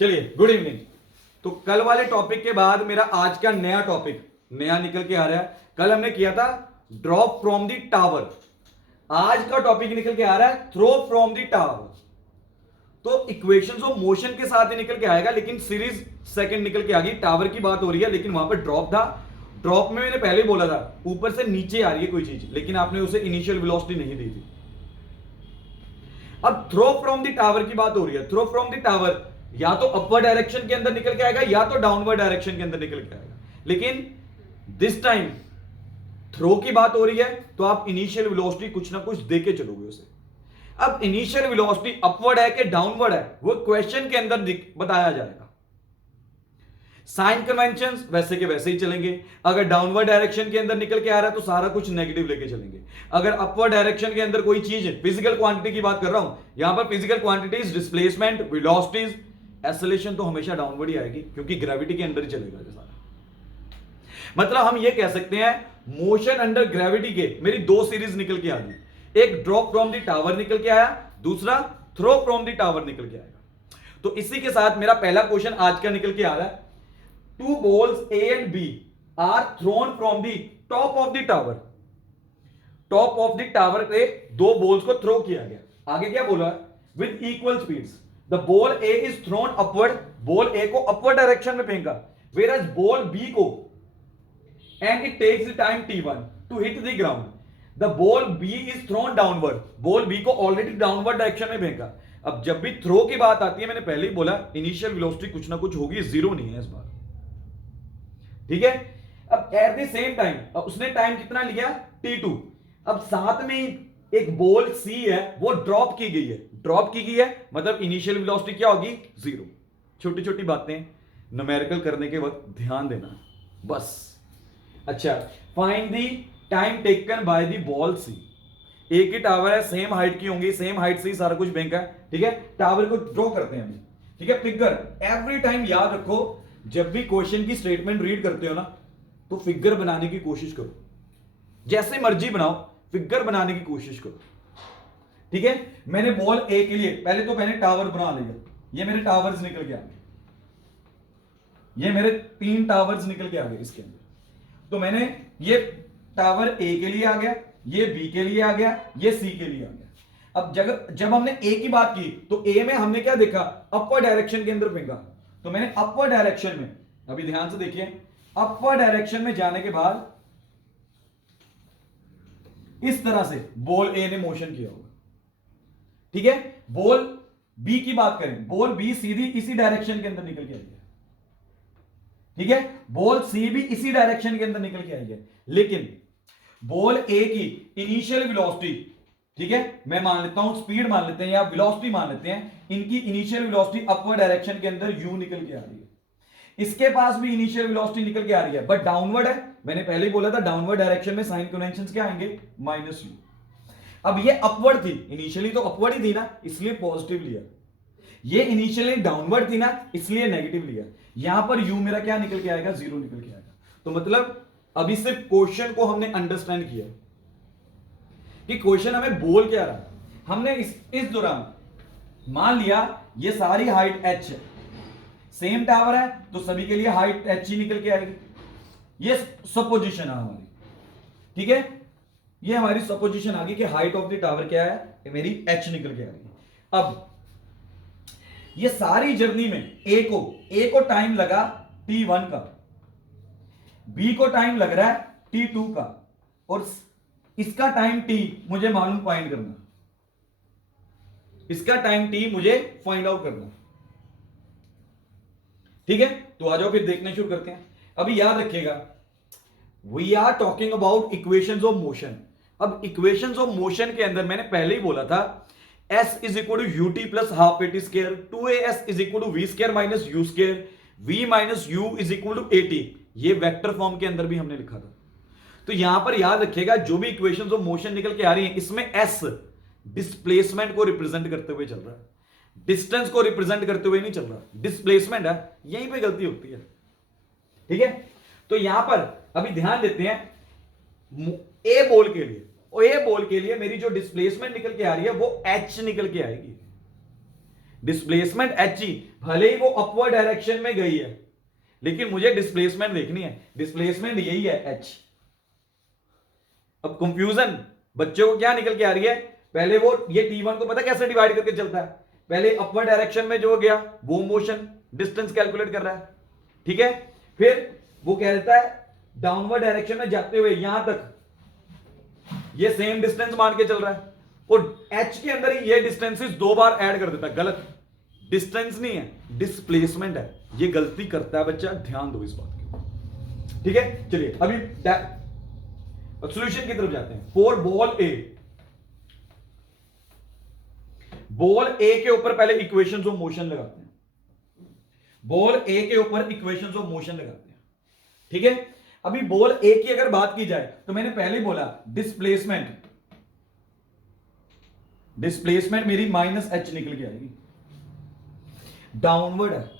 चलिए, good evening. तो कल वाले टॉपिक के बाद मेरा आज का नया टॉपिक नया निकल के आ रहा है। कल हमने किया था ड्रॉप फ्रॉम द टावर, आज का टॉपिक निकल के आ रहा है थ्रो फ्रॉम द टावर। तो इक्वेशंस ऑफ मोशन के साथ ही निकल के आएगा, लेकिन सीरीज सेकंड निकल के आ गई। टावर की बात हो रही है, लेकिन वहां पर ड्रॉप था। ड्रॉप में मैंने पहले ही बोला था ऊपर से नीचे आ रही है कोई चीज, लेकिन आपने उसे इनिशियल वेलोसिटी नहीं दी थी। अब थ्रो फ्रॉम द टावर की बात हो रही है। थ्रो फ्रॉम द टावर या तो अपवर्ड डायरेक्शन के अंदर निकल के आएगा या तो डाउनवर्ड डायरेक्शन के अंदर निकल के आएगा, लेकिन दिस टाइम थ्रो की बात हो रही है तो आप इनिशियल वेलोसिटी कुछ ना कुछ देके चलोगे उसे। अब इनिशियल वेलोसिटी अपवर्ड है कि डाउनवर्ड है वो क्वेश्चन के अंदर बताया जाएगा। साइन कन्वेंशंस वैसे के वैसे ही चलेंगे। अगर डाउनवर्ड डायरेक्शन के अंदर निकल के आ रहा है तो सारा कुछ नेगेटिव लेके चलेंगे। अगर अपवर्ड डायरेक्शन के अंदर कोई चीज है, फिजिकल क्वांटिटी की बात कर रहा हूं, यहां पर physical quantities, displacement, velocities, acceleration तो हमेशा डाउनवर्ड ही आएगी क्योंकि ग्रेविटी के अंदर ही चलेगा ये सारा। मतलब हम ये कह सकते हैं मोशन अंडर ग्रेविटी के मेरी दो सीरीज निकल के आ गई। एक ड्रॉप फ्रॉम द टावर निकल के आया, दूसरा थ्रो फ्रॉम द टावर निकल के आएगा। तो इसी के साथ मेरा पहला क्वेश्चन आज का निकल के आ रहा है। Two balls A and B are thrown from the top of the tower. Top of the tower पे दो बॉल्स को थ्रो किया गया। आगे क्या बोला? With equal speeds the ball A is thrown upward, ball A को अपवर्ड डायरेक्शन में फेंका, वेयर एज बॉल बी को and it takes the time t1 to hit the ground. The ball B is thrown downward, ball B को already downward direction में फेंका। अब जब भी थ्रो की बात आती है, मैंने पहले ही बोला इनिशियल वेलोसिटी कुछ ना कुछ होगी, जीरो नहीं है इस बार, ठीक है। अब एट द सेम टाइम उसने टाइम कितना लिया? t2। अब साथ में एक बॉल c है वो ड्रॉप की गई है। ड्रॉप की गई है मतलब इनिशियल वेलोसिटी क्या होगी? जीरो। छोटी छोटी बातें न्यूमेरिकल करने के वक्त ध्यान देना बस। अच्छा, find the time taken by the ball c। एक ही टावर है, सेम हाइट की होंगी, सेम हाइट से ही सारा कुछ बैंक है, ठीक है। टावर को ड्रॉ करते हैं हम, ठीक है। फिगर एवरी टाइम याद रखो, जब भी क्वेश्चन की स्टेटमेंट रीड करते हो ना तो फिगर बनाने की कोशिश करो, जैसे मर्जी बनाओ, फिगर बनाने की कोशिश करो, ठीक है। मैंने बॉल ए के लिए पहले तो मैंने टावर बना लिया, ये मेरे टावर्स निकल के आ गए, ये मेरे 3 टावर्स निकल के आ गए इसके अंदर। तो मैंने ये टावर ए के लिए आ गया, ये बी के लिए आ गया, ये सी के लिए आ गया। अब जब हमने ए की बात की तो ए में हमने क्या देखा? अपवर्ड डायरेक्शन के अंदर फेंका। तो मैंने अपवर्ड डायरेक्शन में, अभी ध्यान से देखिए, अपवर्ड डायरेक्शन में जाने के बाद इस तरह से बॉल ए ने मोशन किया होगा, ठीक है। बॉल बी की बात करें, बॉल बी सीधी इसी डायरेक्शन के अंदर निकल के आई है, ठीक है। बॉल सी भी इसी डायरेक्शन के अंदर निकल के आई है, लेकिन बॉल ए की इनिशियल वेलोसिटी, ठीक है, मैं मान लेता हूं स्पीड मान लेते हैं या वेलोसिटी मान लेते हैं, इनकी इनिशियल वेलोसिटी अपवर्ड डायरेक्शन के अंदर u निकल के आ रही है। इसके पास भी इनिशियल वेलोसिटी निकल के आ रही है, बट डाउनवर्ड है। मैंने पहले ही बोला था डाउनवर्ड डायरेक्शन में साइन कन्वेंशंस क्या आएंगे? -u। अब ये अपवर्ड थी, इनिशियली तो अपवर्ड ही थी ना, इसलिए पॉजिटिव लिया। ये इनिशियली डाउनवर्ड थी ना, इसलिए नेगेटिव लिया। यहां पर u मेरा क्या निकल के आएगा? जीरो निकल के आएगा। तो मतलब अभी सिर्फ क्वेश्चन को हमने अंडरस्टैंड किया कि क्वेश्चन हमें बोल क्या रहा है। हमने इस दौरान मान लिया ये सारी हाइट h है, सेम टावर है तो सभी के लिए हाइट h ही निकल के आएगी। ये सपोजिशन है हमारी, ठीक है। ये हमारी सपोजिशन आ गई कि हाइट ऑफ द टावर क्या है? मेरी h निकल के आ गई। अब ये सारी जर्नी में a को टाइम लगा t1 का, b को टाइम लग रहा है t2 का, और इसका टाइम t मुझे मालूम फाइंड करना, इसका टाइम t मुझे फाइंड आउट करना, ठीक है। तो आ जाओ फिर देखने शुरू करते हैं। अभी याद रखिएगा we are talking about equations of motion. अब इक्वेशंस ऑफ मोशन के अंदर मैंने पहले ही बोला था s is equal to ut plus half at square, 2as is equal to v square minus u square, v minus u is equal to at। ये vector form के अंदर भी हमने लिखा था। तो यहां पर याद रखिएगा जो भी इक्वेशंस ऑफ मोशन निकल के आ रही हैं, इसमें s डिस्प्लेसमेंट को रिप्रेजेंट करते हुए चल रहा है, डिस्टेंस को रिप्रेजेंट करते हुए नहीं चल रहा। डिस्प्लेसमेंट है, यहीं पे गलती होती है, ठीक है। तो यहां पर अभी ध्यान देते हैं ए बॉल के लिए, और ए बॉल के लिए मेरी जो डिस्प्लेसमेंट निकल के आ रही है वो h निकल के आएगी। डिस्प्लेसमेंट एच ही, भले ही वो अपवर्ड डायरेक्शन में गई है, लेकिन मुझे डिस्प्लेसमेंट देखनी है, डिस्प्लेसमेंट यही है एच। अब कंफ्यूजन बच्चों को क्या निकल के आ रही है, पहले वो ये T1 को पता कैसे डिवाइड करके चलता है, पहले अपवर्ड डायरेक्शन में जो गया वो मोशन डिस्टेंस कैलकुलेट कर रहा है, ठीक है, फिर वो कहता है डाउनवर्ड डायरेक्शन में जाते हुए यहां तक ये सेम डिस्टेंस मान के चल रहा है, और एच के अंदर ही ये डिस्टेंसेस दो बार ऐड कर देता है। गलत, डिस्टेंस नहीं है, डिस्प्लेसमेंट है, ये गलती करता है बच्चा, ध्यान दो इस बात की, ठीक है। चलिए अभी सॉल्यूशन की तरफ जाते हैं। फॉर बॉल ए, बॉल ए के ऊपर पहले इक्वेशंस ऑफ मोशन लगाते हैं, बॉल ए के ऊपर इक्वेशंस ऑफ मोशन लगाते हैं, ठीक है। अभी बॉल ए की अगर बात की जाए तो मैंने पहले बोला डिस्प्लेसमेंट, डिस्प्लेसमेंट मेरी माइनस एच निकल के आएगी, डाउनवर्ड है,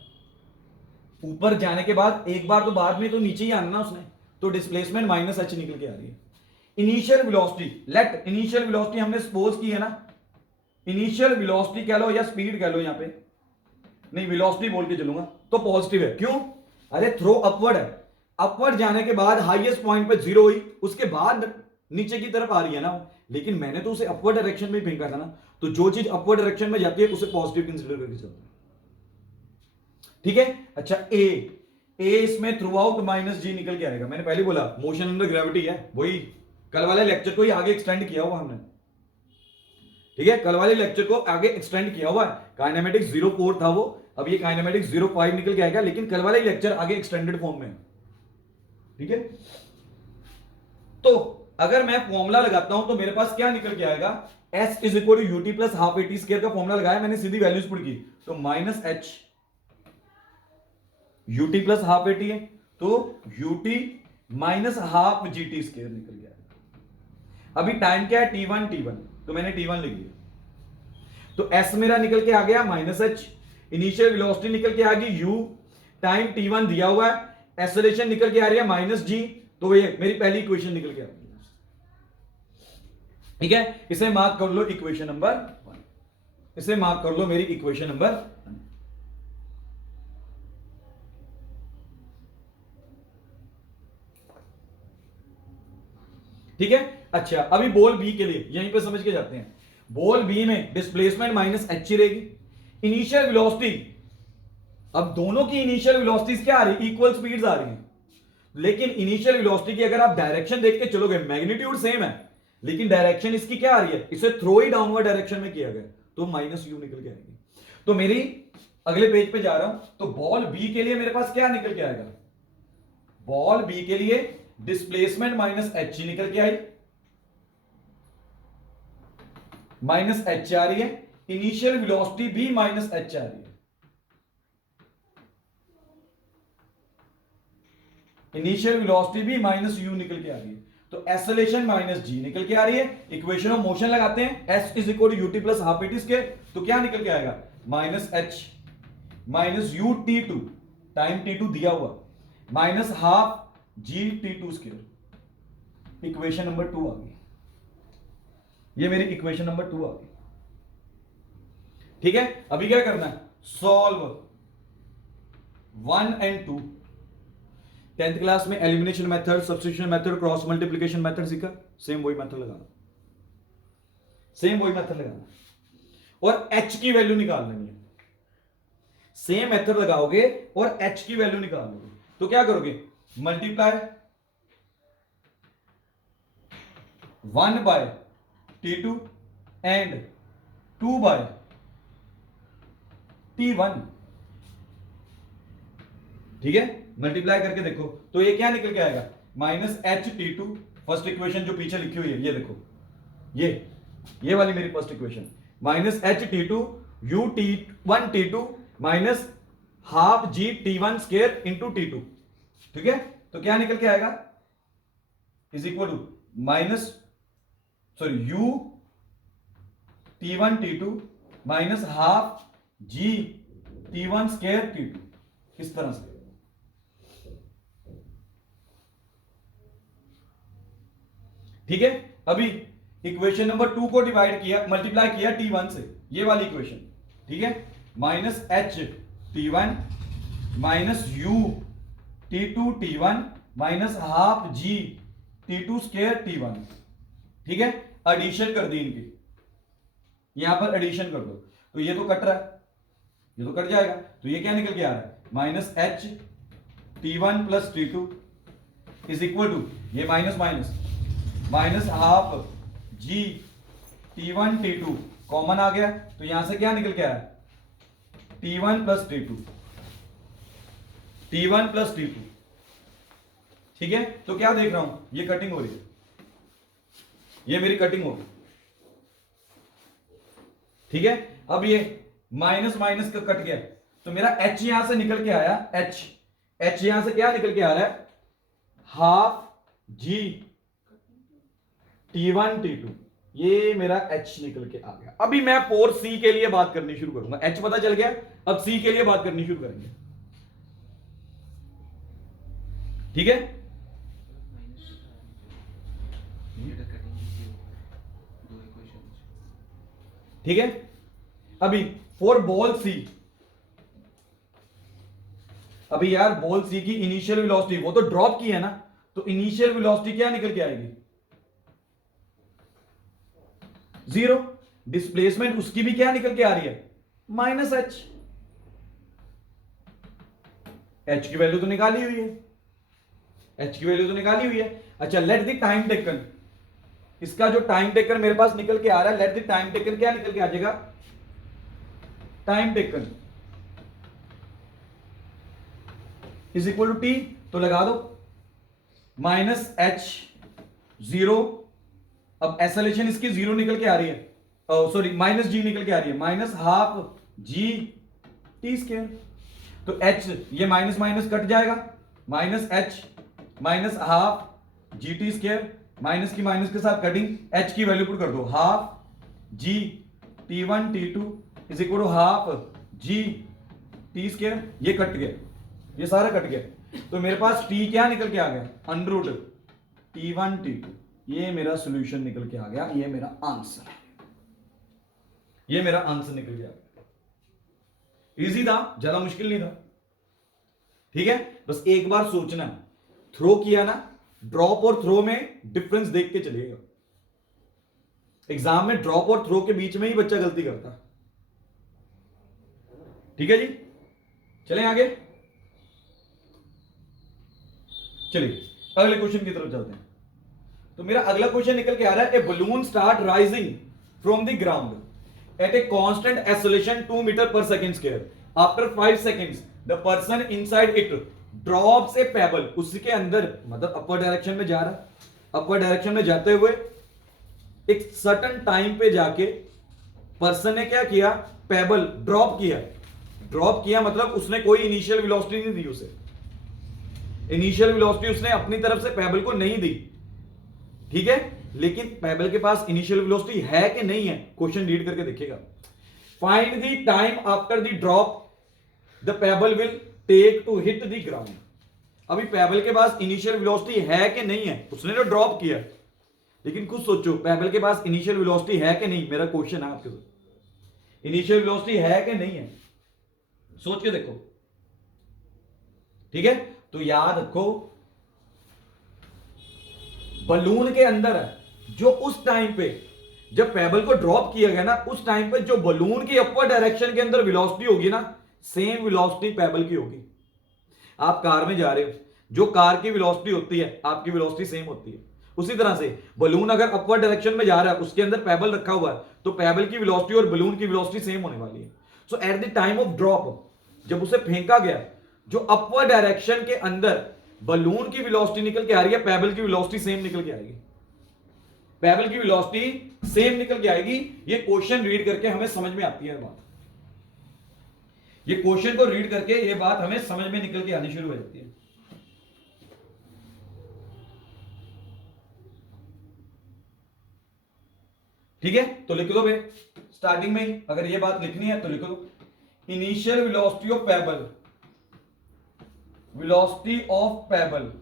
ऊपर जाने के बाद एक बार तो बाद में तो नीचे ही आना ना उसने, तो डिस्प्लेसमेंट माइनस एच निकल के आ रही है। Initial velocity, let initial velocity हमने सपोज की है ना, इनिशियल वेलोसिटी कह लो या स्पीड कह लो, यहां पे नहीं वेलोसिटी बोल के चलूंगा तो पॉजिटिव है, क्यों, अरे थ्रो अपवर्ड है, अपवर्ड जाने के बाद हाईएस्ट पॉइंट पे जीरो हुई, उसके बाद नीचे की तरफ आ रही है ना, लेकिन मैंने तो उसे अपवर्ड डायरेक्शन में फेंका था ना, तो जो चीज अपवर्ड डायरेक्शन में जाती है उसे पॉजिटिव कंसीडर करके चलते हैं, ठीक है। अच्छा ए इसमें थ्रू आउट माइनस जी निकल के आएगा, मैंने पहले बोला मोशन अंडर ग्रेविटी है, वही कल वाले लेक्चर को ही आगे एक्सटेंड किया हुआ हमने, ठीक है, कल वाले लेक्चर को आगे एक्सटेंड किया हुआ है, काइनेमेटिक्स 04 था वो, अब ये काइनेमेटिक्स 05 निकल के आएगा, लेकिन कल वाले लेक्चर आगे एक्सटेंडेड फॉर्म में, ठीक है। तो अगर मैं फॉर्मूला लगाता हूं तो मेरे पास क्या निकल के आएगा, S is equal to UT plus half at square का फॉर्मूला लगाया मैंने, सीधी वैल्यूज पुट की, तो minus h ut plus half at है, तो ut minus half gt square निकल गया। अभी टाइम क्या है T1, तो मैंने T1 लिख लिया, तो S मेरा निकल के आ गया माइनस एच, इनिशियल वेलोसिटी निकल के आ गई U, टाइम T1 दिया हुआ है, एक्सेलरेशन निकल के आ रही है माइनस जी, तो ये मेरी पहली इक्वेशन निकल के आ रही है, ठीक है। इसे मार्क कर लो इक्वेशन नंबर 1, इसे मार्क कर लो मेरी इक्वेशन नंबर 1, ठीक है। अच्छा अभी बॉल बी के लिए यहीं पे समझ के जाते हैं, बॉल बी में डिस्प्लेसमेंट माइनस एच रहेगी, इनिशियल वेलोसिटी, अब दोनों की इनिशियल वेलोसिटीज क्या आ रही है, इक्वल स्पीड्स आ रही हैं, लेकिन इनिशियल वेलोसिटी की अगर आप डायरेक्शन देख के चलोगे, मैग्नीट्यूड सेम है, लेकिन डायरेक्शन इसकी क्या आ रही है, इसे थ्रो ही डाउनवर्ड डायरेक्शन में किया गया, तो माइनस यू निकल के आएगी। तो मेरी अगले पेज पे जा रहा हूं, तो बॉल बी के लिए मेरे पास क्या निकल के आएगा, बॉल बी के लिए डिस्प्लेसमेंट माइनस एच निकल के आई, माइनस एच आ रही है, इनिशियल वेलोसिटी भी माइनस एच आ रही है, इनिशियल वेलोसिटी भी माइनस यू निकल के आ रही है, तो एक्सेलरेशन माइनस जी निकल के आ रही है। इक्वेशन ऑफ मोशन लगाते हैं, s is equal to UT plus half at square, तो क्या निकल के आएगा, minus h minus u t two, time t two दिया हुआ, minus half g t two square, equation number 2 आ गई, ये मेरी इक्वेशन नंबर 2 आ गई, ठीक है। अभी क्या करना है, सॉल्व 1 एंड 2, 10th क्लास में elimination method, substitution method, cross multiplication method सीखा, सेम वही मेथड लगाना, सेम वही मेथड लगाना, और h की वैल्यू निकाल लेनी है, सेम मेथड लगाओगे और h की वैल्यू निकाल लोगे, तो क्या करोगे, multiply 1 bye T2 and 2 bye T1, ठीक है, मल्टीप्लाई करके देखो, तो ये क्या निकल के आएगा, minus h t two, first equation जो पीछे लिखी हुई है ये देखो, ये वाली मेरी first equation, minus h t two you t one t two minus half g t one square into t two, ठीक है, तो क्या निकल के आएगा, is equal to minus sorry u t one t two minus half g t one square t two, इस तरह से, ठीक है। अभी इक्वेशन नंबर 2 को डिवाइड किया, मल्टीप्लाई किया T1 से, ये वाली इक्वेशन, ठीक है, minus H T1 minus U T2 T1 minus half G T2 square T1। ठीक है, एडिशन कर दी इनकी, यहां पर एडिशन कर दो तो ये तो कट रहा है, ये तो कट जाएगा, तो ये क्या निकल के आ रहा है minus H T1 plus T2 is equal to, ये minus minus minus half G T1 T2 common आ गया, तो यहां से क्या निकल के आया T1 plus T2, T1 plus T2। ठीक है, तो क्या देख रहा हूं, ये कटिंग हो रही है, ये मेरी कटिंग होगी। ठीक है, अब ये माइनस माइनस का कट गया, तो मेरा H यहां से निकल के आया, H यहां से क्या निकल के आ रहा है हाफ G T1 T2, ये मेरा H निकल के आ गया। अभी मैं फोर C के लिए बात करनी शुरू करूंगा, H पता चल गया, अब C के लिए बात करनी शुरू करेंगे। ठीक है, ठीक है, अभी फॉर बॉल सी, अभी यार बॉल सी की इनिशियल वेलोसिटी वो तो ड्रॉप की है ना, तो इनिशियल वेलोसिटी क्या निकल के आएगी 0, डिस्प्लेसमेंट उसकी भी क्या निकल के आ रही है माइनस एच, एच की वैल्यू तो निकाली हुई है, एच की वैल्यू तो निकाली हुई है। अच्छा, लेट द टाइम टेकन, इसका जो टाइम टेकन मेरे पास निकल के आ रहा है, लेट द टाइम टेकन क्या निकल के आ जाएगा time taken is equal to t, तो लगा दो माइनस एच 0, अब एसलेशन इसकी 0 निकल के आ रही है, सॉरी माइनस जी निकल के आ रही है, minus half g t square, तो एच ये माइनस माइनस कट जाएगा, minus h minus half g t square, minus की माइनस के साथ कटिंग, एच की वैल्यू पुट कर दो half g T1 T2 is equal to half g t square, ये कट गया, ये सारा कट गया, तो मेरे पास टी क्या निकल के आ गया अंडररूट T1 T2, ये मेरा सॉल्यूशन निकल के आ गया, ये मेरा आंसर, ये मेरा आंसर निकल गया। इजी था, ज्यादा मुश्किल नहीं था। ठीक है, बस एक बार सोचना, थ्रो किया ना, ड्रॉप और थ्रो में डिफरेंस देख के चलिएगा, एग्जाम में ड्रॉप और थ्रो के बीच में ही बच्चा गलती करता। ठीक है जी, चलें आगे, चलिए अगले क्वेश्चन की तरफ चलते हैं। तो मेरा अगला क्वेश्चन निकल के आ रहा है, a balloon start rising from the ground at a constant acceleration 2 meter per second square, after 5 seconds the person inside it drops a pebble, उसके अंदर मतलब अपर डायरेक्शन में जा रहा है, अपर डायरेक्शन में जाते हुए एक सर्टेन टाइम पे जाके पर्सन ने क्या किया पेबल ड्रॉप किया, ड्रॉप किया मतलब उसने कोई इनिशियल वेलोसिटी नहीं दी, उसे इनिशियल वेलोसिटी उसने अपनी तरफ से पेबल को नहीं दी। ठीक है, लेकिन पेबल के पास इनिशियल वेलोसिटी है कि नहीं है, क्वेश्चन रीड करके देखिएगा। Find the time after the drop the pebble will take to hit the ground. अभी पेबल के पास इनिशियल वेलोसिटी है कि नहीं है, उसने तो ड्रॉप किया, लेकिन खुद सोचो पेबल के पास इनिशियल वेलोसिटी है कि नहीं, मेरा क्वेश्चन है आपके साथ, इनिशियल वेलोसिटी है कि नहीं है, सोच के देखो। ठीक है, तो याद रखो बलून के अंदर है जो उस टाइम पे जब पेबल को ड्रॉप किया गया ना, उस टाइम पे जो बलून की अपर डायरेक्शन के अंदर वेलोसिटी होगी ना, सेम वेलोसिटी पेबल की होगी। आप कार में जा रहे हो, जो कार की वेलोसिटी होती है आपकी वेलोसिटी सेम होती है, उसी तरह से बलून अगर अपवर्ड डायरेक्शन में जा रहा है, उसके अंदर पेबल रखा हुआ है, तो पेबल की वेलोसिटी और बलून की वेलोसिटी सेम होने वाली है। So at the time of drop, जब उसे फेंका गया, जो अपवर्ड डायरेक्शन के अंदर बलून की वेलोसिटी निकल के आ रही है, पेबल की वेलोसिटी सेम निकल के आएगी, पेबल की वेलोसिटी सेम निकल के आएगी। ये क्वेश्चन रीड करके हमें समझ में आती है बात, ये क्वेश्चन को रीड करके ये बात हमें समझ में निकल के आनी शुरू हो जाती है। ठीक है, तो लिख दो भाई स्टार्टिंग में ही, अगर ये बात लिखनी है तो लिख दो, initial velocity of pebble, velocity of pebble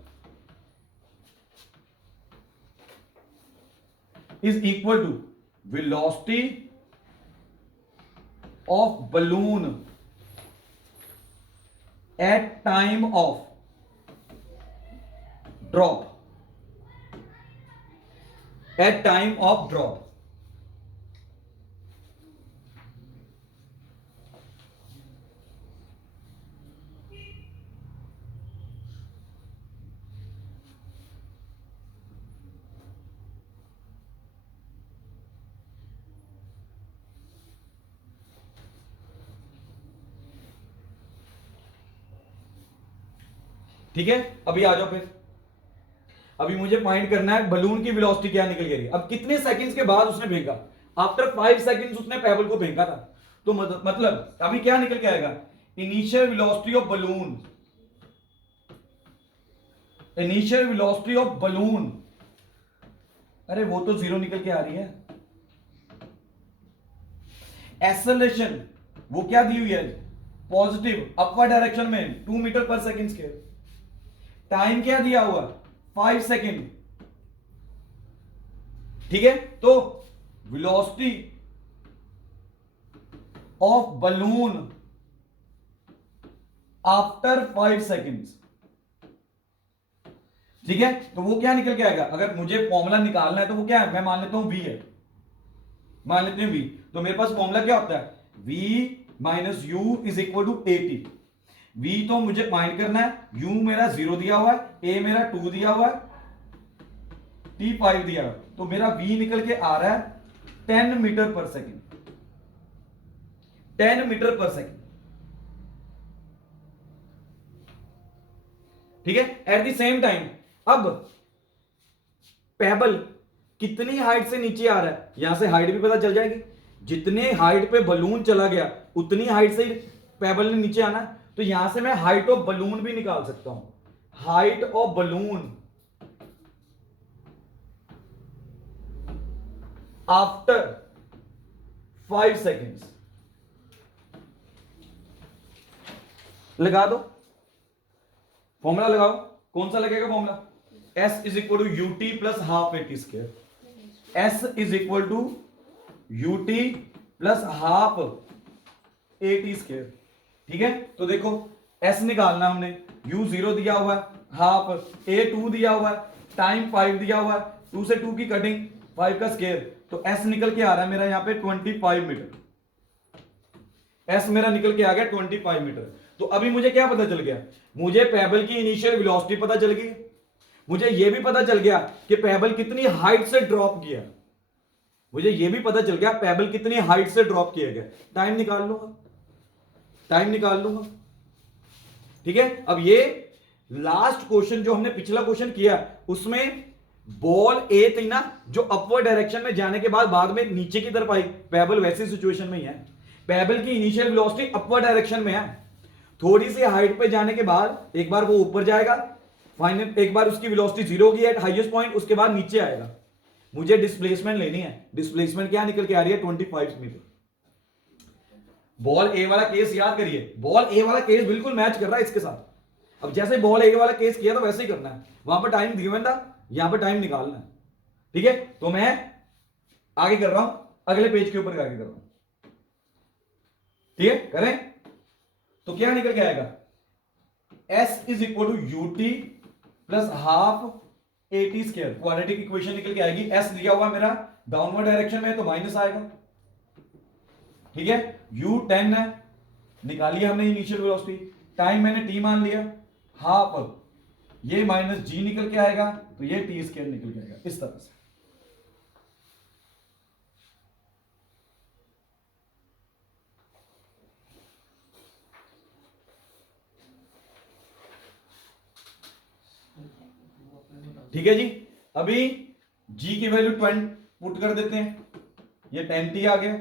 is equal to velocity of balloon at time of drop, at time of drop. ठीक है, अभी आ जाओ फिर। अभी मुझे फाइंड करना है बलून की वेलोसिटी क्या निकल गई। अब कितने सेकंड्स के बाद उसने फेंका, आफ्टर 5 सेकंड्स उसने पेबल को फेंका था, तो मतलब अभी क्या निकल के आएगा, initial velocity of balloon, initial velocity of balloon, अरे वो तो 0 निकल के आ रही है। एक्सेलरेशन वो क्या दी हुई है, पॉजिटिव अपवर्ड डायरेक्शन में 2 meter per second square. Time क्या दिया हुआ, 5 सेकंड। ठीक है, तो velocity of balloon after 5 seconds. ठीक है, तो वो क्या निकल के आएगा, अगर मुझे फॉर्मूला निकालना है तो वो क्या है, मैं मान लेता हूं v है, मान लेते हैं v, तो मेरे पास फॉर्मूला क्या होता है, v minus you is equal to a t. v तो मुझे फाइंड करना है, u मेरा 0 दिया हुआ है, a मेरा 2 दिया हुआ है, t 5 दिया हुआ है, तो मेरा v निकल के आ रहा है 10 मीटर पर सेकेंड, 10 मीटर पर सेकेंड। ठीक है, एट द सेम टाइम अब पेबल कितनी हाइट से नीचे आ रहा है, यहां से हाइट भी पता चल जाएगी, जितने हाइट पे बलून चला गया उतनी हाइट से पेबल ने नीचे आना है, तो यहां से मैं हाइट ऑफ बलून भी निकाल सकता हूं, height of balloon after 5 seconds. लगा दो फॉर्मूला, लगाओ, कौन सा लगेगा formula, S is equal to UT plus half A T square, S is equal to UT plus half A T square. ठीक है, तो देखो S निकालना हमने, U 0 दिया हुआ है, हाफ A 2 दिया हुआ है, टाइम 5 दिया हुआ है, 2 से 2 की कटिंग 5 का स्क्वायर, तो S निकल के आ रहा है मेरा यहां पे 25 मीटर, S मेरा निकल के आ गया 25 मीटर। तो अभी मुझे क्या पता चल गया, मुझे पेबल की इनिशियल वेलोसिटी पता चल गई, मुझे यह भी पता चल गया कि पेबल कितनी हाइट से ड्रॉप किया, मुझे यह भी पता चल गया पेबल कितनी हाइट से ड्रॉप किया गया, टाइम निकाल लूंगा, टाइम निकाल लूंगा। ठीक है, अब ये लास्ट क्वेश्चन जो हमने पिछला क्वेश्चन किया उसमें बॉल ए थी ना, जो अपवर्ड डायरेक्शन में जाने के बाद में नीचे की तरफ आई, पेबल वैसी सिचुएशन में ही है, पेबल की इनिशियल वेलोसिटी अपवर्ड डायरेक्शन में है, थोड़ी सी हाइट पे जाने के बाद एक बार वो ऊपर जाएगा, फाइनल एक बार उसकी वेलोसिटी 0 होगी एट हाईएस्ट पॉइंट, उसके बाद नीचे आएगा। मुझे डिस्प्लेसमेंट लेनी है, डिस्प्लेसमेंट क्या निकल के आ रही है 25 मीटर। बॉल ए वाला केस याद करिए, बॉल ए वाला केस बिल्कुल मैच कर रहा है इसके साथ। अब जैसे बॉल ए वाला केस किया था वैसे ही करना है, वहां पर टाइम गिवन था, यहां पर टाइम निकालना है। ठीक है, तो मैं आगे कर रहा हूं, अगले पेज के ऊपर आगे कर रहा हूं। ठीक है, करें तो क्या निकल के आएगा, S is equal to UT plus half A T square, quadratic equation निकल के आएगी। S दिया हुआ मेरा डाउनवर्ड डायरेक्शन में तो माइनस आएगा। ठीक है, U 10 है, निकालिए हमने इनिशियल वेलोसिटी, टाइम मैंने t मान लिया, हाफ ये माइनस g निकल के आएगा, तो ये टी स्क्वायर निकल के आएगा इस तरह से। ठीक है जी, अभी g की वैल्यू 20 पुट कर देते हैं, ये 10t आ गया,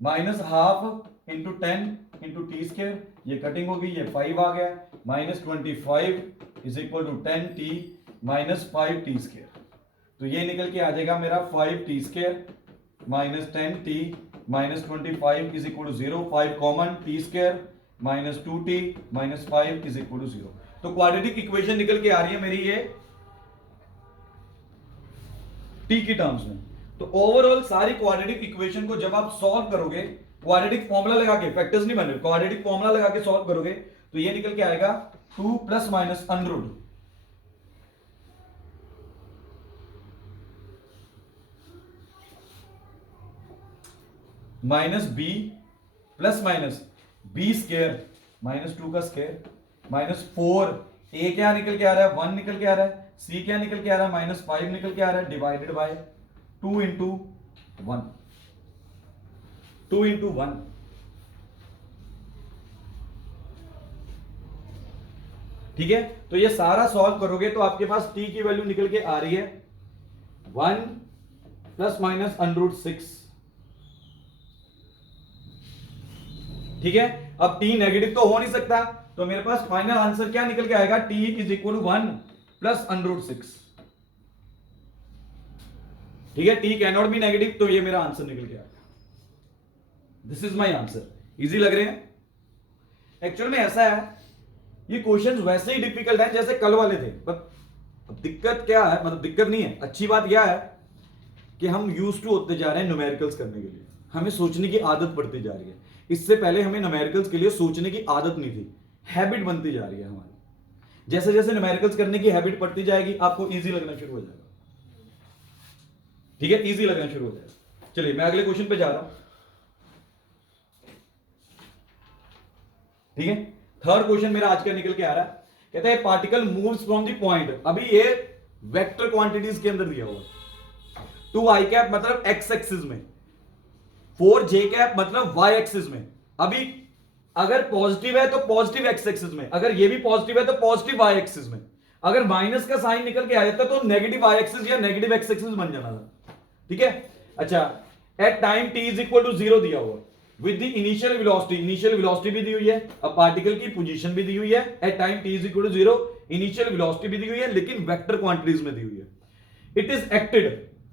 minus half into 10 into t square, ये कटिंग होगी, ये 5 आ गया, minus 25 is equal to 10t minus 5t square, तो ये निकल के आ जाएगा मेरा 5t square minus 10t minus 25 is equal to 0, 5 common, t square minus 2t minus 5 is equal to 0। तो क्वाड्रेटिक इक्वेशन निकल के आ रही है मेरी ये t की टर्म्स में। तो ओवरऑल सारी क्वाड्रेटिक इक्वेशन को जब आप सॉल्व करोगे क्वाड्रेटिक फॉर्मूला लगा के, फैक्टर्स नहीं बन रहे, क्वाड्रेटिक फॉर्मूला लगा के सॉल्व करोगे तो ये निकल के आएगा 2 plus minus under root minus b plus minus b square minus 2 का स्क्वायर माइनस 4, ए क्या निकल के आ रहा है 1 निकल के आ रहा है, सी क्या निकल के आ रहा है माइनस 5 निकल के आ रहा है, डिवाइडेड बाय 2 इंटू 1, 2 इंटू 1। ठीक है, तो ये सारा सॉल्व करोगे तो आपके पास t की वैल्यू निकल के आ रही है 1 प्लस माइनस अनरूट 6। ठीक है, अब t नेगेटिव तो हो नहीं सकता, तो मेरे पास फाइनल आंसर क्या निकल के आएगा, t is equal to 1 plus under root 6। ठीक है, t can not be negative, तो ये मेरा आंसर निकल के आएगा। This is my answer. Easy लग रहे हैं? एक्चुअल में ऐसा है, ये क्वेश्चंस वैसे ही डिफिकल्ट हैं जैसे कल वाले थे, पर अब दिक्कत क्या है, मतलब दिक्कत नहीं है, अच्छी बात यह है कि हम यूज टू होते जा रहे हैं न्यूमेरिकल्स करने के लिए, हमें सोचने की आदत पड़ती जा रही है। इससे पहले हमें न्यूमेरिकल्स के लिए सोचने की आदत नहीं थी, हैबिट बनती जा रही है हमारी। जैसे जैसे न्यूमेरिकल्स करने की हैबिट पड़ती जाएगी आपको इजी लगना शुरू हो जाएगा। ठीक है, इजी लगना शुरू हो जाएगा। चलिए मैं अगले क्वेश्चन पे जा रहा हूं। ठीक है, थर्ड क्वेश्चन मेरा आज का निकल के आ रहा है, कहता है particle moves from the point, अभी ये वेक्टर क्वांटिटीज के अंदर दिया हुआ, 2 i कैप मतलब x एक्सिस में, 4 j कैप मतलब y एक्सिस में। अभी अगर पॉजिटिव है तो पॉजिटिव x एक्सिस में, अगर ये भी पॉजिटिव है तो पॉजिटिव y एक्सिस में, अगर माइनस का साइन निकल के आ जाता तो नेगेटिव y एक्सिस या नेगेटिव x एक्सिस बन जाना था। ठीक है, अच्छा at time t is equal to 0 दिया हुआ with the initial velocity, initial velocity भी दी हुई है, अब पार्टिकल की पोजीशन भी दी हुई है, at time t is equal to 0, initial velocity भी दी हुई है, लेकिन वेक्टर क्वांटिटीज में दी हुई है। It is acted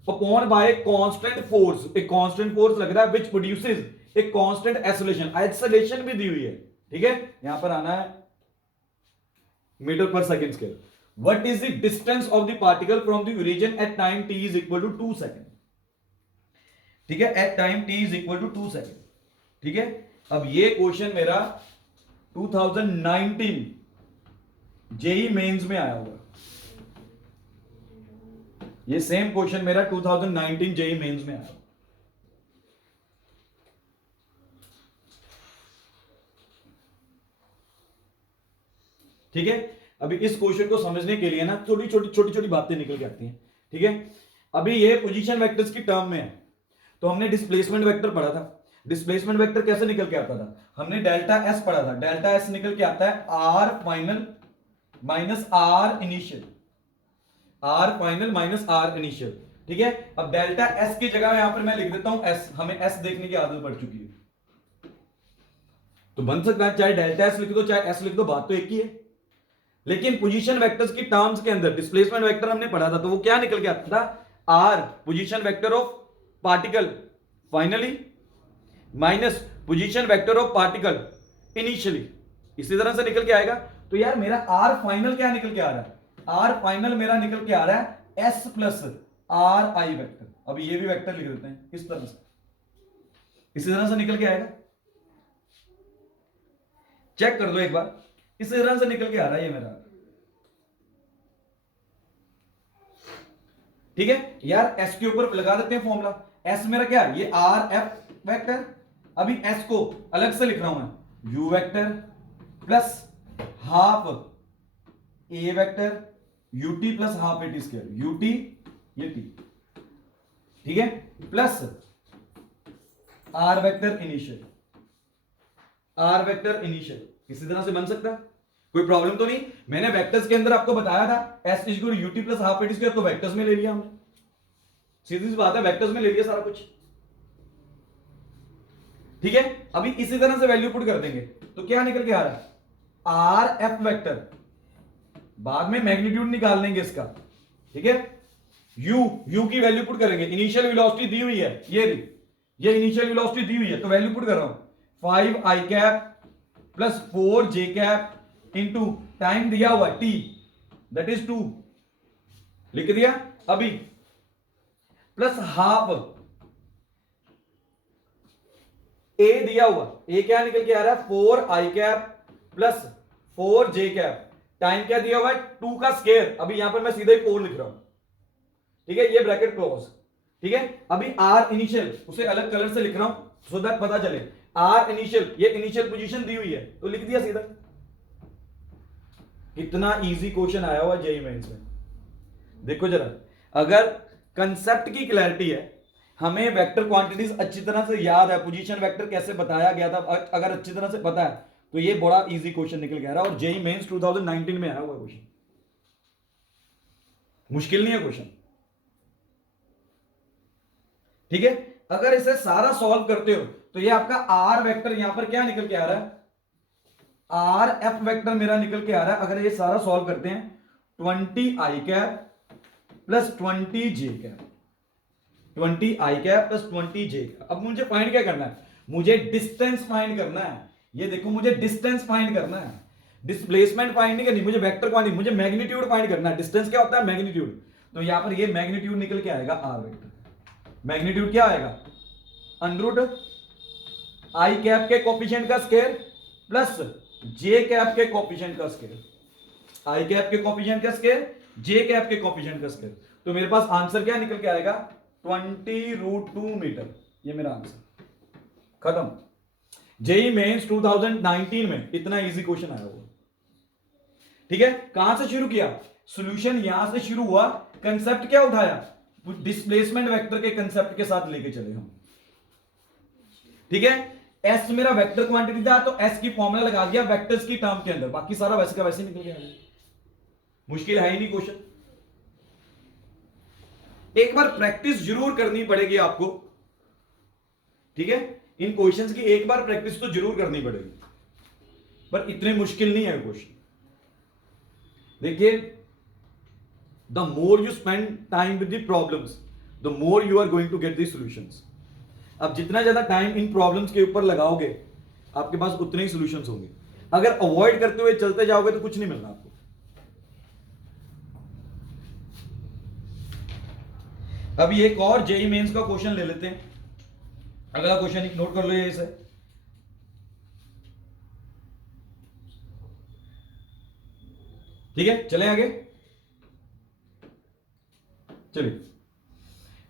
upon bye constant force, एक कांस्टेंट फोर्स लग रहा है which produces A constant acceleration, acceleration भी दी हुई है। ठीक है, यहां पर आना है metre per second square. What is the distance of the particle from the origin at time t is equal to 2 second. ठीक है, at time t is equal to 2 second. ठीक है, अब ये क्वेश्चन मेरा 2019 जेई मेंस में आया हुआ, ये सेम क्वेश्चन मेरा 2019 जेई मेंस में आया। ठीक है, अभी इस क्वेश्चन को समझने के लिए ना छोटी छोटी बातें निकल के आती हैं। ठीक है, अभी ये पोजीशन वेक्टर्स की टर्म में है, तो हमने डिस्प्लेसमेंट वेक्टर पढ़ा था। डिस्प्लेसमेंट वेक्टर कैसे निकल के आता था, हमने डेल्टा एस पढ़ा था, डेल्टा एस निकल के आता है R final minus R initial, R final minus R initial. ठीक है, अब डेल्टा एस की जगह यहां पर मैं लिख देता हूं एस, हमें एस देखने की आदत पड़ चुकी है, तो बन सकता है चाहे डेल्टा एस लिख दो चाहे एस लिख दो, बात तो एक ही है। लेकिन पोजीशन वेक्टर्स की टर्म्स के अंदर डिस्प्लेसमेंट वेक्टर हमने पढ़ा था, तो वो क्या निकल के आता था, R position vector of particle finally minus position vector of particle initially, इसी तरह से निकल के आएगा। तो यार मेरा आर फाइनल क्या निकल के आ रहा है, आर फाइनल मेरा निकल के आ रहा है S plus are I vector. अब ये भी वेक्टर लिख देते हैं इस तरह से, इसी तरह से निकल के आएगा, चेक कर दो एक बार, इसी तरह से निकल के आ रहा है ये मेरा। ठीक है यार, एस के ऊपर लगा देते हैं फॉर्मूला, एस मेरा क्या है, ये आर एफ वेक्टर, अभी एस को अलग से लिख रहा हूं मैं, U vector plus half A vector UT plus half A T square, UT ये टी। ठीक है, plus R vector initial, R vector initial, इसी तरह से बन सकता है, कोई प्रॉब्लम तो नहीं। मैंने वेक्टर्स के अंदर आपको बताया था S equal to UT plus half A T square, तो वेक्टर्स में ले लिया हमने, सीधी सी बात है, वेक्टर्स में ले लिया सारा कुछ। ठीक है, अभी इसी तरह से वैल्यू पुट कर देंगे तो क्या निकल के आ रहा है, आर एफ वेक्टर, बाद में मैग्नीट्यूड निकाल लेंगे इसका। ठीक है, यू की वैल्यू पुट करेंगे, इनिशियल वेलोसिटी दी हुई है, ये इनिशियल वेलोसिटी दी हुई है, तो वैल्यू पुट कर रहा हूं 5 आई कैप प्लस 4 जे कैप इंटू टाइम दिया हुआ टी दैट इज 2 लिख दिया, अभी प्लस हाफ ए दिया हुआ, ए क्या निकल के आ रहा है 4i प्लस 4j, टाइम क्या दिया हुआ है 2 का स्क्वायर। अभी यहां पर मैं सीधे 4 लिख रहा हूं, ठीक है, ये ब्रैकेट क्लोज, ठीक है। अभी आर इनिशियल उसे अलग कलर से लिख रहा हूं सो दैट पता चले, आर इनिशियल, ये इनिशियल पोजीशन दी हुई है तो लिख दिया सीधा। कितना इजी क्वेश्चन आया हुआ जेईई मेंस में, देखो जरा। अगर कंसेप्ट की क्लैरिटी है, हमें वेक्टर क्वांटिटीज अच्छी तरह से याद है, पोजीशन वेक्टर कैसे बताया गया था अगर अच्छी तरह से पता है तो ये बड़ा इजी क्वेश्चन निकल गया रहा। और जेईई मेंस 2019 में आया हुआ क्वेश्चन, मुश्किल नहीं है क्वेश्चन, ठीक है। अगर इसे सारा सॉल्व करते हो तो ये आपका आर वेक्टर यहां पर क्या निकल के आ रहा है, आर एफ वेक्टर मेरा निकल के आ रहा है। अगर ये सारा सॉल्व करते हैं 20i plus 20j, 20i plus 20j। अब मुझे फाइंड क्या करना है, मुझे डिस्टेंस फाइंड करना है। ये देखो मुझे डिस्टेंस फाइंड करना है, डिस्प्लेसमेंट फाइंड नहीं करनी, मुझे वेक्टर क्वांटिटी, मुझे मैग्नीट्यूड फाइंड करना है। डिस्टेंस क्या होता है मैग्नीट्यूड, तो यहां पर ये मैग्नीट्यूड निकल के आएगा आर वेक्टर। मैग्नीट्यूड क्या आएगा अंडरूट आई कैप के कोफिशिएंट का स्क्वायर प्लस जे कैप के कोफिशिएंट का स्क्वायर, आई कैप के कोफिशिएंट का स्क्वायर, जे कैप के कोफिशिएंट का स्क्वायर। तो मेरे पास आंसर क्या निकल के आएगा 20√2 मीटर, ये मेरा आंसर खत्म। जेईई मेंस 2019 में इतना इजी क्वेश्चन आया हुआ, ठीक है। कहां से शुरू किया, सॉल्यूशन यहां से शुरू हुआ, कंसेप्ट क्या उठाया, डिस्प्लेसमेंट वेक्टर के कंसेप्ट के साथ लेके चले हम, ठीक है। एस मेरा वेक्टर क्वांटिटी था तो एस की फॉर्मूला लगा दिया वेक्टर्स की टर्म के अंदर, बाकी सारा वैसे का वैसे निकल गया, मुश्किल है ही नहीं क्वेश्चन। एक बार प्रैक्टिस जरूर करनी पड़ेगी आपको, ठीक है। इन क्वेश्चंस की एक बार प्रैक्टिस तो जरूर करनी पड़ेगी, पर इतने मुश्किल नहीं है क्वेश्चन। देखिए, the more you spend time with the problems the more you are going to get the solutions. अब जितना ज्यादा टाइम इन प्रॉब्लम्स के ऊपर लगाओगे आपके पास उतने ही सॉल्यूशंस होंगे। अगर अवॉइड करते हुए चलते जाओगे तो कुछ नहीं मिलना आपको। अभी एक और जेईई मेंस का क्वेश्चन ले लेते हैं। अगला क्वेश्चन नोट कर लो ये इसे, ठीक है। चलें आगे, चलिए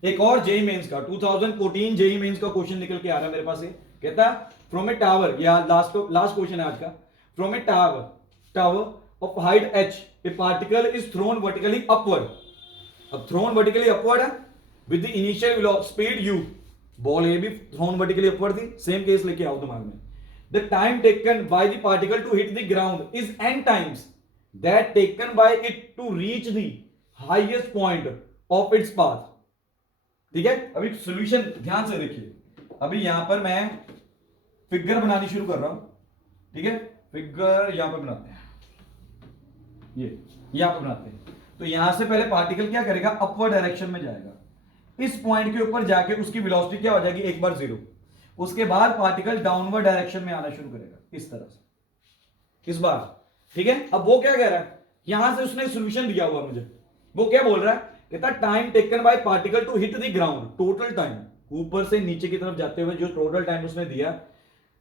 एक और जेईई मेंस का 2014 जेईई मेंस का क्वेश्चन निकल के आ रहा है मेरे पास। ये कहता है फ्रॉम ए टावर, या लास्ट क्वेश्चन है आज का, from a tower of height h a particle is thrown vertically upward. अब थ्रोन वर्टिकली अपवर्ड है with the initial speed u, ball ये भी थ्रोन वर्टिकली अपवर्ड थी, सेम केस लेके आओ दिमाग में। The time taken by the particle to hit the ground is n times that taken by it to reach the highest point of its path, ठीक है। अभी सॉल्यूशन ध्यान से देखिए, अभी यहां पर मैं फिगर बनानी शुरू कर रहा हूं, ठीक है। फिगर यहां पर बनाते हैं, ये यहां पर बनाते हैं। तो यहां से पहले पार्टिकल क्या करेगा, अपवर्ड डायरेक्शन में जाएगा, इस पॉइंट के ऊपर जाके उसकी वेलोसिटी क्या हो जाएगी एक बार 0, उसके बाद पार्टिकल डाउनवर्ड डायरेक्शन में आना शुरू करेगा इस तरह से, इस बार, ठीक है। अब वो क्या कह रहा है, यहां से उसने सॉल्यूशन दिया हुआ मुझे, वो क्या बोल रहा है, कहता time taken by particle to hit the ground, total time ऊपर से नीचे की तरफ जाते हुए जो टोटल टाइम उसने दिया,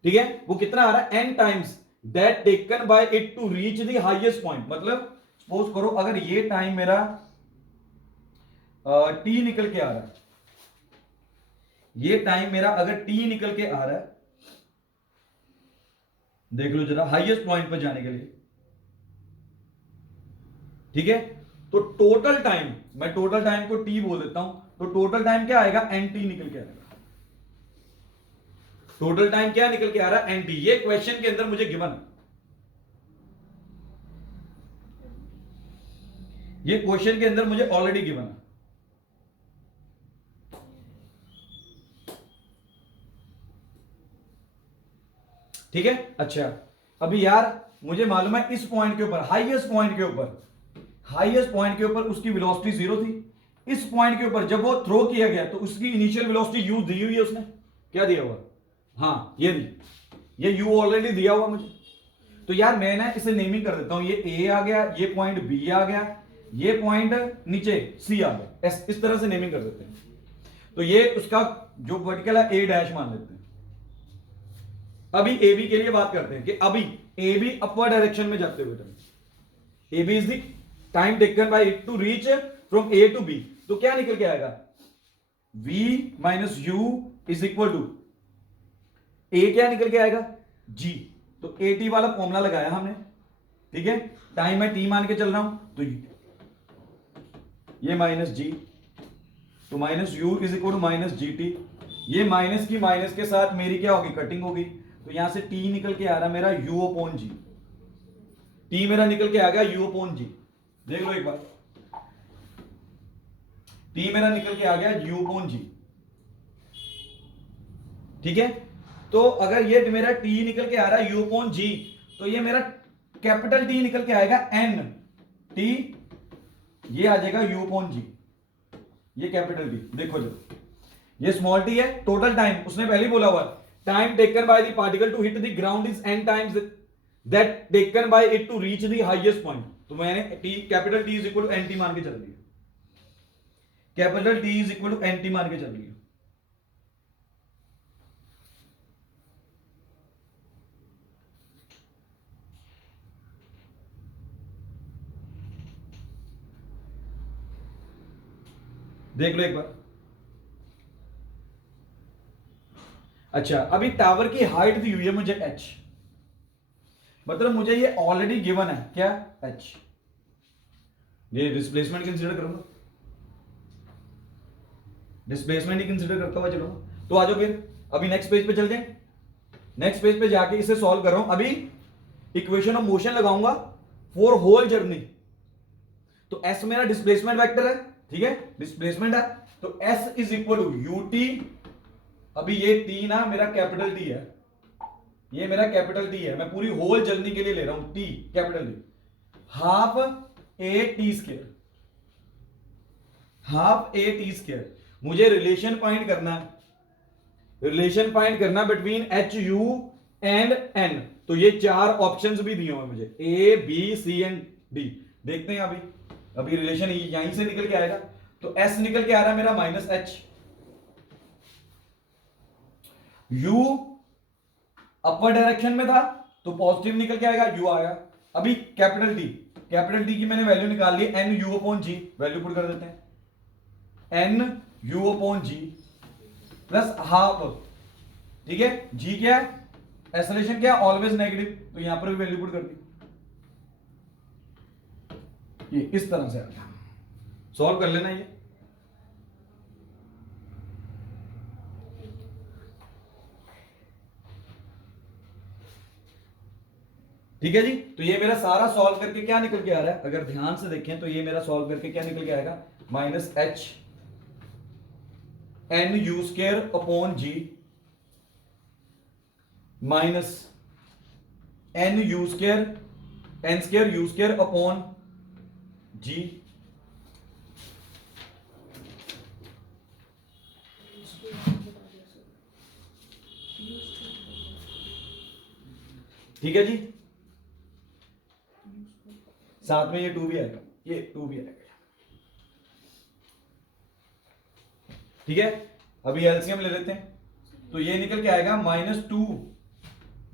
ठीक है, वो कितना आ रहा है n times that taken by it to reach the highest point. मतलब सपोज करो अगर ये टाइम मेरा t निकल के आ रहा है, ये टाइम मेरा अगर t निकल के आ रहा है, देख लो जरा हाईएस्ट पॉइंट पर जाने के लिए, ठीक है। तो टोटल टाइम, मैं टोटल टाइम को t बोल देता हूं, तो टोटल टाइम क्या आएगा nt निकल के आएगा। टोटल टाइम क्या निकल के आ रहा है nt, ये क्वेश्चन के अंदर मुझे गिवन, ये क्वेश्चन के अंदर मुझे ऑलरेडी गिवन है, ठीक है। अच्छा अभी यार मुझे मालूम है इस पॉइंट के ऊपर, हाईएस्ट पॉइंट के ऊपर, हाईएस्ट पॉइंट के ऊपर उसकी वेलोसिटी 0 थी। इस पॉइंट के ऊपर जब वो थ्रो किया गया तो उसकी इनिशियल वेलोसिटी u दी हुई है, उसने क्या दिया हुआ, हाँ ये ये u ऑलरेडी दिया हुआ मुझे। तो यार मैं ना इसे नेमिंग कर देता हूं, ये a आ गया, ये पॉइंट b आ गया, ये पॉइंट नीचे c आ गया, इस तरह से नेमिंग कर देते हैं। तो ये उसका जो वर्टिकल है a डैश मान लेते हैं, अभी ए बी के लिए बात करते हैं कि अभी ए बी अपवर्ड डायरेक्शन में जाते हुए term, A B is the time taken by it to reach from A to B, तो क्या निकल के आएगा, v minus you is equal to a, क्या निकल के आएगा g, तो ए टी वाला फॉर्मूला लगाया हमने, ठीक है, टाइम मैं t मान के चल रहा हूं, तो ये माइनस जी, तो minus you is equal to minus G T, ये माइनस की माइनस के साथ मेरी क्या होगी, कटिंग होगी, तो यहां से t निकल के आ रहा मेरा u अपॉन जी, t मेरा निकल के आ गया u अपॉन जी, देख लो एक बार, t मेरा निकल के आ गया u अपॉन जी, ठीक है। तो अगर ये मेरा t निकल के आ रहा है u अपॉन जी, तो ये मेरा कैपिटल T निकल के आएगा n t, ये आ जाएगा u अपॉन जी, ये कैपिटल T, देखो जो ये स्मॉल t है, टोटल टाइम उसने पहले ही बोला हुआ, time taken by the particle to hit the ground is n times that taken by it to reach the highest point, तो मैंने t capital T is equal to nt मान के चल रही है, capital T is equal to nt मान के चल रही है। देख लो एक बार। अच्छा, अभी टावर की हाइट दी हुई है मुझे h, मतलब मुझे ये ऑलरेडी गिवन है क्या h, ये डिस्प्लेसमेंट कंसीडर करूंगा, डिस्प्लेसमेंट ही कंसीडर करता हुआ चलूंगा, तो आ जाओ फिर अभी नेक्स्ट पेज पे चल जाए, नेक्स्ट पेज पे जाके इसे सॉल्व कर रहा हूं, अभी इक्वेशन ऑफ मोशन लगाऊंगा फॉर होल जर्नी, तो s मेरा डिस्प्लेसमेंट वेक्टर है, ठीक है, डिस्प्लेसमेंट है, तो s is equal to you T, अभी ये t ना मेरा कैपिटल T है, ये मेरा कैपिटल T है, मैं पूरी होल जर्नी के लिए ले रहा हूं t capital T, half a t square, half a t square, मुझे रिलेशन फाइंड करना है, रिलेशन फाइंड करना between h u and n, तो ये चार ऑप्शंस भी दिए हुए मुझे a b c and d, देखते हैं अभी रिलेशन यहीं से निकल के आएगा, तो s निकल के आ रहा है मेरा minus h, u upper direction में था तो पॉजिटिव निकल के आएगा, u आया, अभी कैपिटल T की मैंने वैल्यू निकाल ली, n u upon g, value put कर देते हैं, n u upon g plus half, ठीक है, g क्या है, एक्सेलरेशन क्या, ऑलवेज नेगेटिव, तो यहां पर भी वैल्यू पुट कर दी, ये इस तरह से आ गया, सॉल्व कर लेना ये, ठीक है जी। तो ये मेरा सारा सॉल्व करके क्या निकल के आ रहा है, अगर ध्यान से देखें तो ये मेरा सॉल्व करके क्या निकल के आएगा, minus h n u square upon g minus n u square n square u square upon g, ठीक है जी, साथ में ये 2 भी आएगा, ये 2 भी आएगा, ठीक है। अभी एलसीएम ले लेते हैं, तो ये निकल के आएगा minus 2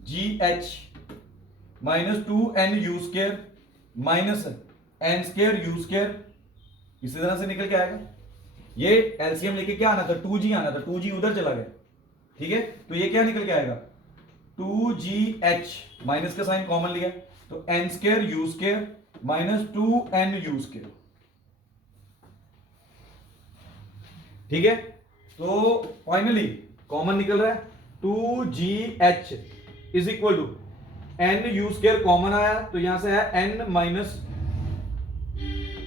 G H minus 2 N U square minus N square U square, इसी तरह से निकल के आएगा, ये एलसीएम लेके क्या आना था, 2g आना था, 2g उधर चला गया, ठीक है, तो ये क्या निकल के आएगा 2gh, माइनस का साइन कॉमन लिया, तो N square U square minus 2n U square, ठीक है, तो फाइनली कॉमन निकल रहा है 2gh is equal to n U square common आया, तो यहां से है n माइनस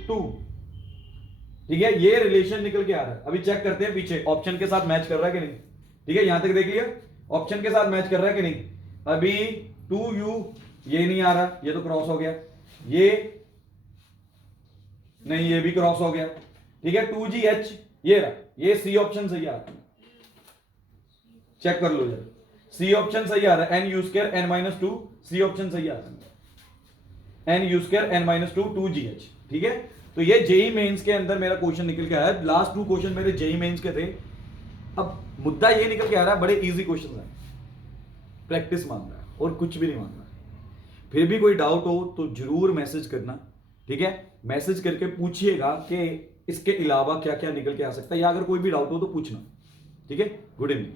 2, ठीक है, ये रिलेशन निकल के आ रहा है। अभी चेक करते हैं पीछे ऑप्शन के साथ मैच कर रहा है कि नहीं, ठीक है, यहां तक देख लिया, ऑप्शन के साथ मैच कर रहा है कि नहीं, अभी 2u ये नहीं आ रहा, ये तो क्रॉस हो गया, ये नहीं, ये भी क्रॉस हो गया, ठीक है, 2gh ये रहा, ये सी ऑप्शन सही आ रहा है, चेक कर लो जरा, सी ऑप्शन सही आ रहा है, N U square N minus 2, C option सही आ रहा है, N U square N minus 2 2gh, ठीक है। तो ये जेई मेंस के अंदर मेरा क्वेश्चन निकल के आया, लास्ट 2 क्वेश्चन मेरे जेई मेंस के थे, अब मुद्दा ये निकल के आ रहा है, बड़े इजी क्वेश्चन है, प्रैक्टिस मांग रहा है और कुछ भी नहीं मांग रहा है। फिर भी कोई डाउट हो तो जरूर मैसेज करना, ठीक है। मैसेज करके पूछिएगा कि इसके अलावा क्या क्या निकल के आ सकता है, या अगर कोई भी डाउट हो तो पूछना, ठीक है। Good evening.